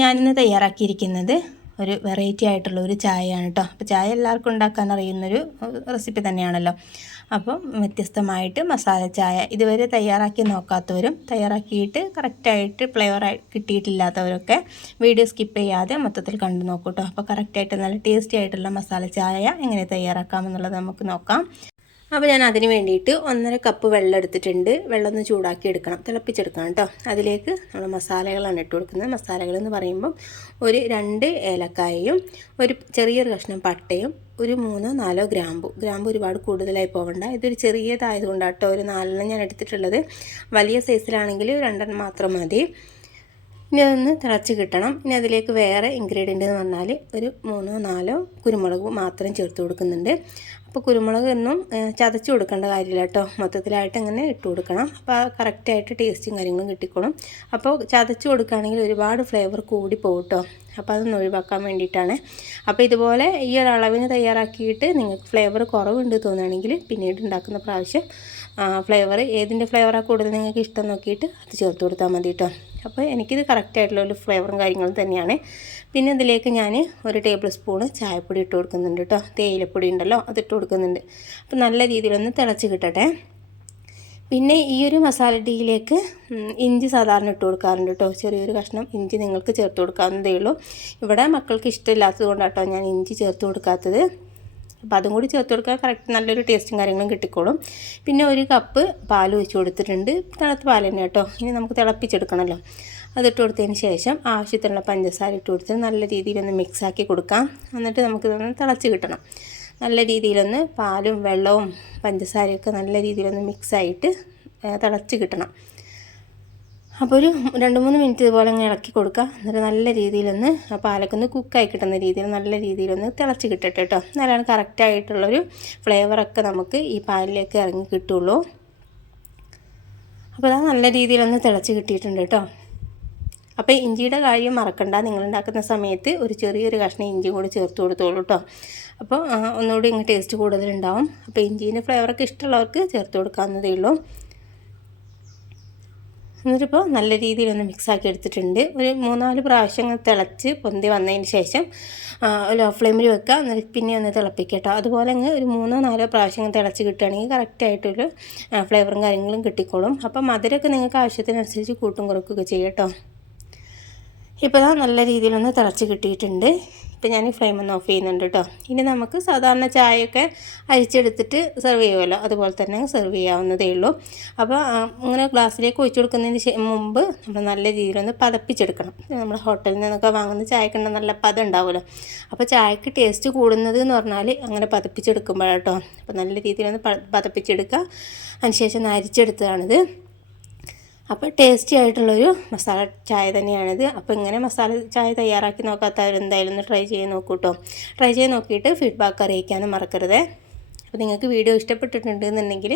ഞാനിന്ന് തയ്യാറാക്കിയിരിക്കുന്നത് ഒരു വെറൈറ്റി ആയിട്ടുള്ള ഒരു ചായയാണ് കേട്ടോ. അപ്പോൾ ചായ എല്ലാവർക്കും ഉണ്ടാക്കാൻ അറിയുന്നൊരു റെസിപ്പി തന്നെയാണല്ലോ. അപ്പം വ്യത്യസ്തമായിട്ട് മസാല ചായ ഇതുവരെ തയ്യാറാക്കി നോക്കാത്തവരും തയ്യാറാക്കിയിട്ട് കറക്റ്റായിട്ട് ഫ്ലേവറായി കിട്ടിയിട്ടില്ലാത്തവരൊക്കെ വീഡിയോ സ്കിപ്പ് ചെയ്യാതെ മൊത്തത്തിൽ കണ്ടു നോക്കൂ കേട്ടോ. അപ്പോൾ കറക്റ്റായിട്ട് നല്ല ടേസ്റ്റി ആയിട്ടുള്ള മസാല ചായ എങ്ങനെ തയ്യാറാക്കാമെന്നുള്ളത് നമുക്ക് നോക്കാം. അപ്പോൾ ഞാൻ അതിന് വേണ്ടിയിട്ട് 1.5 കപ്പ് വെള്ളം എടുത്തിട്ടുണ്ട്. വെള്ളം ഒന്ന് ചൂടാക്കി എടുക്കണം, തിളപ്പിച്ചെടുക്കണം കേട്ടോ. അതിലേക്ക് നമ്മൾ മസാലകളാണ് ഇട്ട് കൊടുക്കുന്നത്. മസാലകൾ എന്ന് പറയുമ്പം ഒരു 2 ഏലക്കായയും ഒരു ചെറിയൊരു കഷ്ണം പട്ടയും ഒരു 3-4 ഗ്രാമ്പു ഒരുപാട് കൂടുതലായി പോകണ്ട. ഇതൊരു ചെറിയതായതുകൊണ്ടാണ് കേട്ടോ ഒരു 4 ഞാൻ എടുത്തിട്ടുള്ളത്. വലിയ സൈസിലാണെങ്കിൽ 2 മാത്രം മതി. ഇനി അതൊന്ന് തിളച്ച് കിട്ടണം. ഇനി അതിലേക്ക് വേറെ ഇൻഗ്രീഡിയൻ്റ് എന്ന് പറഞ്ഞാൽ ഒരു 3-4 കുരുമുളക് മാത്രം ചേർത്ത് കൊടുക്കുന്നുണ്ട്. അപ്പോൾ കുരുമുളക് ഒന്നും ചതച്ച് കൊടുക്കേണ്ട കാര്യമില്ല കേട്ടോ, മൊത്തത്തിലായിട്ട് അങ്ങനെ ഇട്ട് കൊടുക്കണം. അപ്പോൾ കറക്റ്റായിട്ട് ടേസ്റ്റും കാര്യങ്ങളും കിട്ടിക്കോളും. അപ്പോൾ ചതച്ച് കൊടുക്കുകയാണെങ്കിൽ ഒരുപാട് ഫ്ലേവർ കൂടി പോകും കേട്ടോ. അപ്പോൾ അതൊന്ന് ഒഴിവാക്കാൻ വേണ്ടിയിട്ടാണ്. അപ്പോൾ ഇതുപോലെ ഈ ഒരു അളവിന് തയ്യാറാക്കിയിട്ട് നിങ്ങൾക്ക് ഫ്ലേവർ കുറവുണ്ട് തോന്നുകയാണെങ്കിൽ പിന്നീട് ഉണ്ടാക്കുന്ന പ്രാവശ്യം ഫ്ലേവർ ഏതിൻ്റെ ഫ്ലേവറാണ് കൂടുതൽ നിങ്ങൾക്ക് ഇഷ്ടം നോക്കിയിട്ട് അത് ചേർത്ത് കൊടുത്താൽ മതി കേട്ടോ. അപ്പോൾ എനിക്കിത് കറക്റ്റായിട്ടുള്ള ഒരു ഫ്ലേവറും കാര്യങ്ങളും തന്നെയാണ്. പിന്നെ ഇതിലേക്ക് ഞാൻ 1 ടേബിൾ സ്പൂണ് ചായപ്പൊടി ഇട്ട് കൊടുക്കുന്നുണ്ട് കേട്ടോ. തേയിലപ്പൊടി ഉണ്ടല്ലോ, അതിട്ട് കൊടുക്കുന്നുണ്ട്. അപ്പോൾ നല്ല രീതിയിലൊന്ന് തിളച്ച് കിട്ടട്ടെ. പിന്നെ ഈ ഒരു മസാല ടീയിലേക്ക് ഇഞ്ചി സാധാരണ ഇട്ട് കൊടുക്കാറുണ്ട് കേട്ടോ. ചെറിയൊരു കഷ്ണം ഇഞ്ചി നിങ്ങൾക്ക് ചേർത്ത് കൊടുക്കാവുന്നതേ ഉള്ളൂ. ഇവിടെ മക്കൾക്ക് ഇഷ്ടമില്ലാത്തത് കൊണ്ടാണ് കേട്ടോ ഞാൻ ഇഞ്ചി ചേർത്ത് കൊടുക്കാത്തത്. അപ്പോൾ അതും കൂടി ചേർത്ത് കൊടുക്കാൻ കറക്റ്റ് നല്ലൊരു ടേസ്റ്റും കാര്യങ്ങളും കിട്ടിക്കോളും. പിന്നെ 1 കപ്പ് പാൽ ഒഴിച്ച് കൊടുത്തിട്ടുണ്ട്. തിളച്ച പാൽ തന്നെ കേട്ടോ. ഇനി നമുക്ക് തിളപ്പിച്ചെടുക്കണമല്ലോ. അതിട്ട് കൊടുത്തതിന് ശേഷം ആവശ്യത്തിനുള്ള പഞ്ചസാര ഇട്ട് കൊടുത്ത് നല്ല രീതിയിലൊന്ന് മിക്സാക്കി കൊടുക്കാം. എന്നിട്ട് നമുക്കിതൊന്ന് തിളച്ച് കിട്ടണം. നല്ല രീതിയിലൊന്ന് പാലും വെള്ളവും പഞ്ചസാരയൊക്കെ നല്ല രീതിയിലൊന്ന് മിക്സായിട്ട് തിളച്ച് കിട്ടണം. അപ്പോൾ ഒരു 2-3 മിനിറ്റ് ഇതുപോലെ അങ്ങ് ഇളക്കി കൊടുക്കുക. എന്നിട്ട് നല്ല രീതിയിലൊന്ന് പാലൊക്കെ ഒന്ന് കുക്കായി കിട്ടുന്ന രീതിയിൽ നല്ല രീതിയിലൊന്ന് തിളച്ച് കിട്ടട്ടെ കേട്ടോ. എന്നാലാണ് കറക്റ്റായിട്ടുള്ളൊരു ഫ്ലേവറൊക്കെ നമുക്ക് ഈ പാലിലേക്ക് ഇറങ്ങി കിട്ടുള്ളൂ. അപ്പോൾ അത് നല്ല രീതിയിലൊന്ന് തിളച്ച് കിട്ടിയിട്ടുണ്ട് കേട്ടോ. അപ്പോൾ ഇഞ്ചിയുടെ കാര്യം മറക്കണ്ട, നിങ്ങളുണ്ടാക്കുന്ന സമയത്ത് ഒരു ചെറിയൊരു കഷ്ണം ഇഞ്ചി കൂടി ചേർത്ത് കൊടുത്തോളൂ കേട്ടോ. അപ്പോൾ ഒന്നുകൂടി ഇങ്ങനെ ടേസ്റ്റ് കൂടുതലുണ്ടാവും. അപ്പോൾ ഇഞ്ചീൻ്റെ ഫ്ലേവറൊക്കെ ഇഷ്ടമുള്ളവർക്ക് ചേർത്ത് കൊടുക്കാവുന്നതേ ഉള്ളൂ. എന്നിട്ടിപ്പോൾ നല്ല രീതിയിലൊന്ന് മിക്സാക്കി എടുത്തിട്ടുണ്ട്. ഒരു 3-4 പ്രാവശ്യം തിളച്ച് പൊന്തി വന്നതിന് ശേഷം ലോ ഫ്ലെയിമിൽ വെക്കുക. എന്നിട്ട് പിന്നെ ഒന്ന് തിളപ്പിക്കുക കേട്ടോ. അതുപോലെ അങ്ങ് ഒരു 3-4 പ്രാവശ്യം തിളച്ച് കിട്ടുകയാണെങ്കിൽ കറക്റ്റായിട്ടൊരു ഫ്ലേവറും കാര്യങ്ങളും കിട്ടിക്കോളും. അപ്പോൾ മധുരമൊക്കെ നിങ്ങൾക്ക് ആവശ്യത്തിനനുസരിച്ച് കൂട്ടും കുറക്കുകയൊക്കെ ചെയ്യാം കേട്ടോ. ഇപ്പോൾ നല്ല രീതിയിലൊന്ന് തിളച്ച് കിട്ടിയിട്ടുണ്ട്. ഇപ്പോൾ ഞാൻ ഫ്ലെയിം ഒന്ന് ഓഫ് ചെയ്യുന്നുണ്ട് കേട്ടോ. ഇനി നമുക്ക് സാധാരണ ചായയൊക്കെ അരിച്ചെടുത്തിട്ട് സെർവ് ചെയ്യുമല്ലോ, അതുപോലെ തന്നെ സെർവ് ചെയ്യാവുന്നതേ ഉള്ളൂ. അപ്പോൾ ഇങ്ങനെ ഗ്ലാസ്സിലേക്ക് ഒഴിച്ചു കൊടുക്കുന്നതിന് മുമ്പ് നമ്മൾ നല്ല രീതിയിലൊന്ന് പതപ്പിച്ചെടുക്കണം. നമ്മൾ ഹോട്ടലിൽ നിന്നൊക്കെ വാങ്ങുന്ന ചായക്കുണ്ട് നല്ല പദം ഉണ്ടാവുമല്ലോ. അപ്പോൾ ചായക്ക് ടേസ്റ്റ് കൂടുന്നത് എന്ന് പറഞ്ഞാൽ അങ്ങനെ പതപ്പിച്ചെടുക്കുമ്പോഴാണ് കേട്ടോ. അപ്പോൾ നല്ല രീതിയിലൊന്ന് പതപ്പിച്ചെടുക്കുക. അതിനുശേഷം അരിച്ചെടുത്തതാണിത്. അപ്പോൾ ടേസ്റ്റി ആയിട്ടുള്ളൊരു മസാല ചായ തന്നെയാണിത്. അപ്പോൾ ഇങ്ങനെ മസാല ചായ തയ്യാറാക്കി നോക്കാത്തവരെന്തായാലും ഒന്ന് ട്രൈ ചെയ്ത് നോക്കൂ കേട്ടോ. ട്രൈ ചെയ്ത് നോക്കിയിട്ട് ഫീഡ്ബാക്ക് അറിയിക്കാനും മറക്കരുത്. അപ്പോൾ നിങ്ങൾക്ക് വീഡിയോ ഇഷ്ടപ്പെട്ടിട്ടുണ്ടെന്നുണ്ടെങ്കിൽ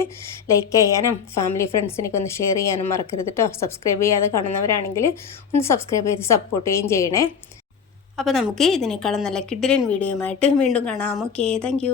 ലൈക്ക് ചെയ്യാനും ഫാമിലി ഫ്രണ്ട്സിനൊക്കെ ഒന്ന് ഷെയർ ചെയ്യാനും മറക്കരുത് കേട്ടോ. സബ്സ്ക്രൈബ് ചെയ്യാതെ കാണുന്നവരാണെങ്കിൽ ഒന്ന് സബ്സ്ക്രൈബ് ചെയ്ത് സപ്പോർട്ട് ചെയ്യുകയും ചെയ്യണേ. അപ്പോൾ നമുക്ക് ഇതിനേക്കാളും നല്ല കിഡിലൻ വീഡിയോയുമായിട്ട് വീണ്ടും കാണാം. Okay, thank